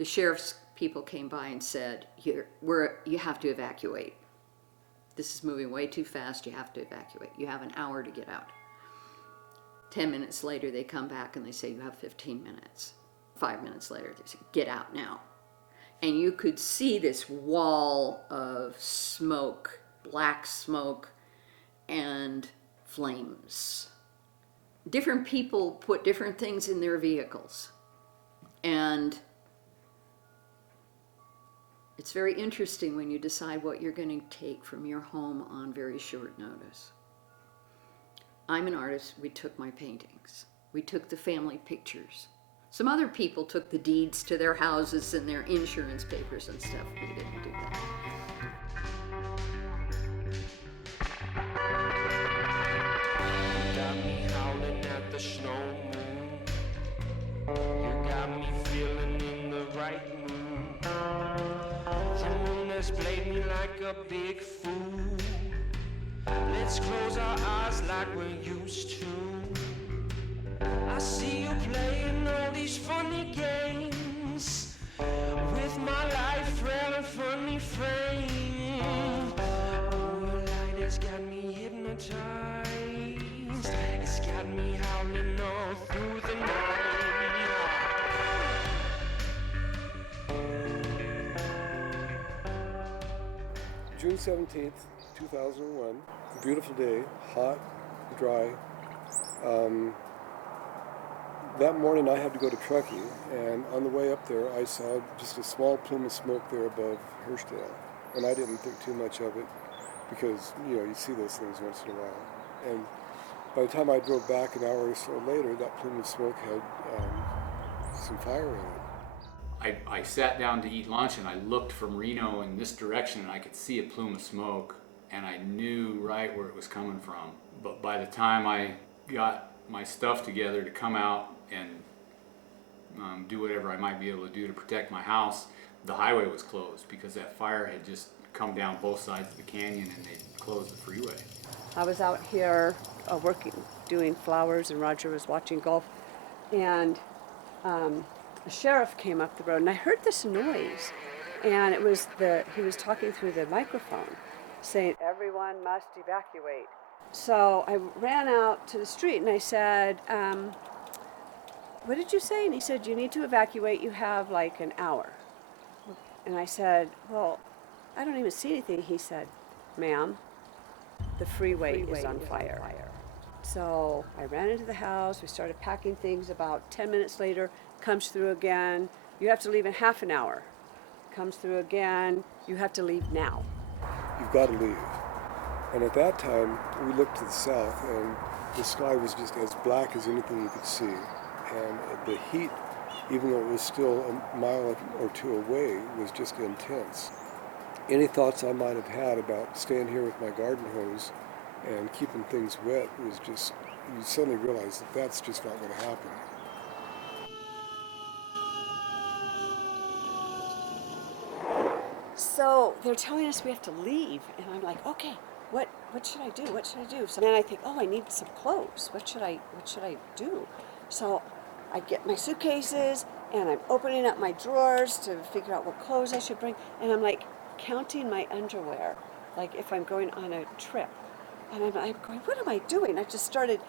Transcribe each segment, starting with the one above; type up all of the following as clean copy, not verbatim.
the sheriff's people came by and said, you have to evacuate. This is moving way too fast, you have to evacuate. You have an hour to get out. 10 minutes later, they come back and they say, you have 15 minutes. 5 minutes later, they say, get out now. And you could see this wall of smoke, black smoke, and flames. Different people put different things in their vehicles. And it's very interesting when you decide what you're going to take from your home on very short notice. I'm an artist. We took my paintings. We took the family pictures. Some other people took the deeds to their houses and their insurance papers and stuff. We didn't do that. You got me howling at the snow moon. You got me feeling in the right mood. The moon has played me like a big fool. Let's close our eyes like we're used to. I see you playing all these funny games with my life frail and funny frame. Oh, your light has got me hypnotized. It's got me howling all through the night. June 17th, 2001. Beautiful day, hot, dry. That morning I had to go to Truckee, and on the way up there I saw just a small plume of smoke there above Hurstville. And I didn't think too much of it because, you see those things once in a while. And by the time I drove back an hour or so later, that plume of smoke had some fire in it. I sat down to eat lunch and I looked from Reno in this direction and I could see a plume of smoke and I knew right where it was coming from. But by the time I got my stuff together to come out and do whatever I might be able to do to protect my house, the highway was closed because that fire had just come down both sides of the canyon and they closed the freeway. I was out here working, doing flowers, and Roger was watching golf, and a sheriff came up the road, and I heard this noise, and it was he was talking through the microphone, saying, "Everyone must evacuate." So I ran out to the street, and I said, "What did you say?" And he said, "You need to evacuate. You have like an hour." And I said, "Well, I don't even see anything." He said, "Ma'am, the freeway is on fire." So I ran into the house. We started packing things. About 10 minutes later, comes through again. "You have to leave in half an hour." Comes through again. "You have to leave now." You've got to leave. And at that time, we looked to the south, and the sky was just as black as anything you could see. And the heat, even though it was still a mile or two away, was just intense. Any thoughts I might have had about staying here with my garden hose and keeping things wet was just, you suddenly realize that that's just not going to happen. So they're telling us we have to leave, and I'm like, okay, what should I do? What should I do? So then I think, oh, I need some clothes. What should I do? So I get my suitcases, and I'm opening up my drawers to figure out what clothes I should bring, and I'm like counting my underwear, like if I'm going on a trip. And I'm going, what am I doing? I just started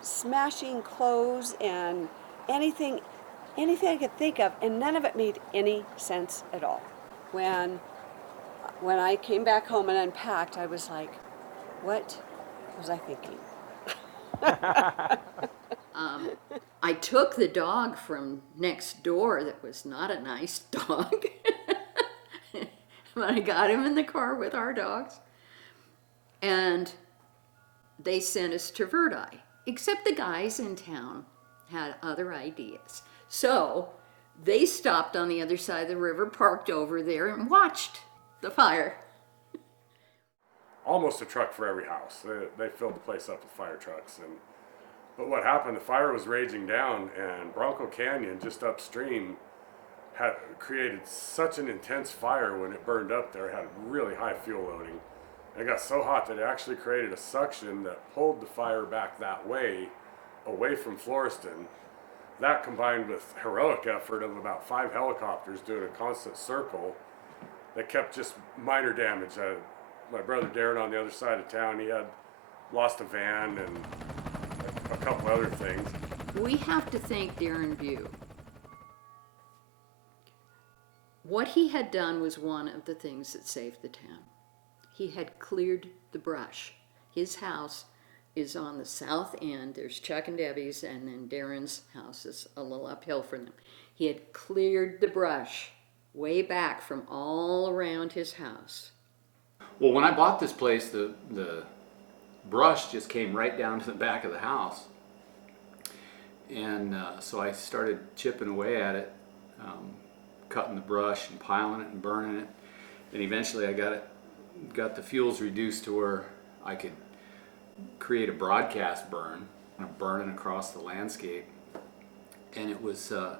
smashing clothes and anything I could think of, and none of it made any sense at all. When I came back home and unpacked, I was like, what was I thinking? I took the dog from next door that was not a nice dog. But I got him in the car with our dogs. And they sent us to Verdi, except the guys in town had other ideas. So they stopped on the other side of the river, parked over there, and watched the fire. Almost a truck for every house. They filled the place up with fire trucks. But what happened, the fire was raging down, and Bronco Canyon, just upstream, had created such an intense fire when it burned up there. It had really high fuel loading. It got so hot that it actually created a suction that pulled the fire back that way, away from Floriston. that combined with heroic effort of about 5 helicopters doing a constant circle that kept just minor damage. My brother Darren on the other side of town, he had lost a van and a couple other things. We have to thank Darren View. What he had done was one of the things that saved the town. He had cleared the brush. His house is on the south end. There's Chuck and Debbie's, and then Darren's house is a little uphill from them. He had cleared the brush way back from all around his house. Well, when I bought this place, the brush just came right down to the back of the house. And so I started chipping away at it, cutting the brush and piling it and burning it. And eventually I got the fuels reduced to where I could create a broadcast burn, kind of burning across the landscape. And it was a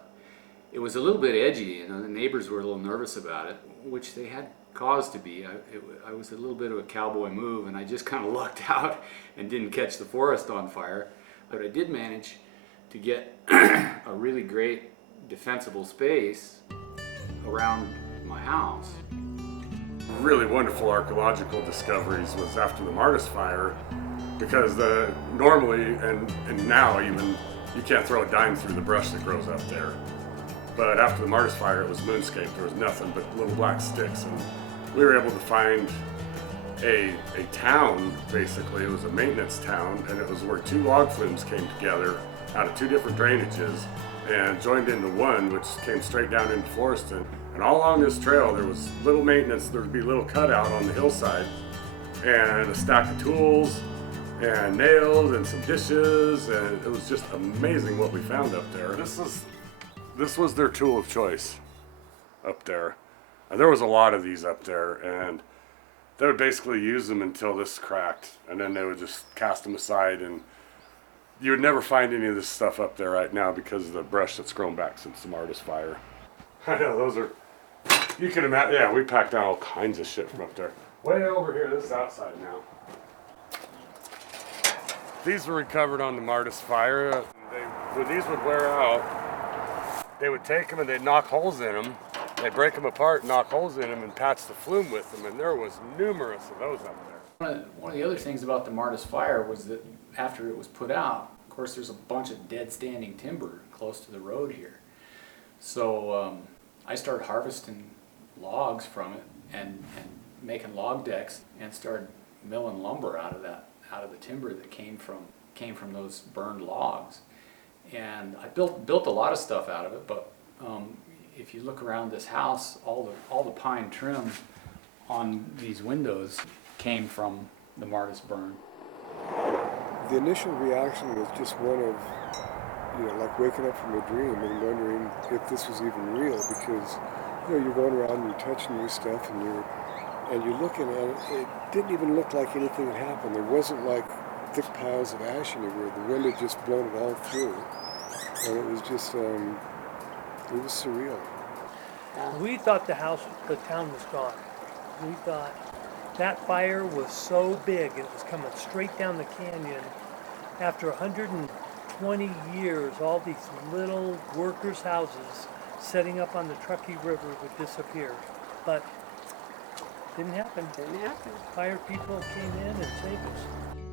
little bit edgy, and the neighbors were a little nervous about it, which they had cause to be. I was a little bit of a cowboy move, and I just kind of lucked out and didn't catch the forest on fire. But I did manage to get a really great defensible space around my house. Really wonderful archaeological discoveries was after the Martis fire, because normally and now even you can't throw a dime through the brush that grows up there. But after the Martis fire, it was moonscape. There was nothing but little black sticks, and we were able to find a town. Basically, it was a maintenance town, and it was where 2 log flumes came together out of 2 different drainages and joined into one, which came straight down into Floriston. And all along this trail, there was little maintenance. There would be a little cutout on the hillside, and a stack of tools, and nails, and some dishes, and it was just amazing what we found up there. This was their tool of choice up there. And there was a lot of these up there, and they would basically use them until this cracked, and then they would just cast them aside, and you would never find any of this stuff up there right now because of the brush that's grown back since the Martis fire. I know, those are, you can imagine, yeah, we packed down all kinds of shit from up there. Way over here, this is outside now. These were recovered on the Martis fire. When these would wear out, they would take them and they'd knock holes in them. They'd break them apart, knock holes in them, and patch the flume with them, and there was numerous of those up there. One of the other things about the Martis fire was that after it was put out, of course there's a bunch of dead standing timber close to the road here. So I started harvesting logs from it and making log decks, and started milling lumber out of the timber that came from those burned logs. And I built a lot of stuff out of it, but if you look around this house, all the pine trim on these windows came from the Martis burn. The initial reaction was just one of, like waking up from a dream and wondering if this was even real, because, you're going around and you're touching your stuff and you're looking at it. It didn't even look like anything had happened. There wasn't like thick piles of ash anywhere. The wind had just blown it all through. And it was just, it was surreal. We thought the town was gone. We thought that fire was so big, it was coming straight down the canyon. After 120 years, all these little workers' houses setting up on the Truckee River would disappear. But didn't happen. Didn't happen. Fire people came in and saved us.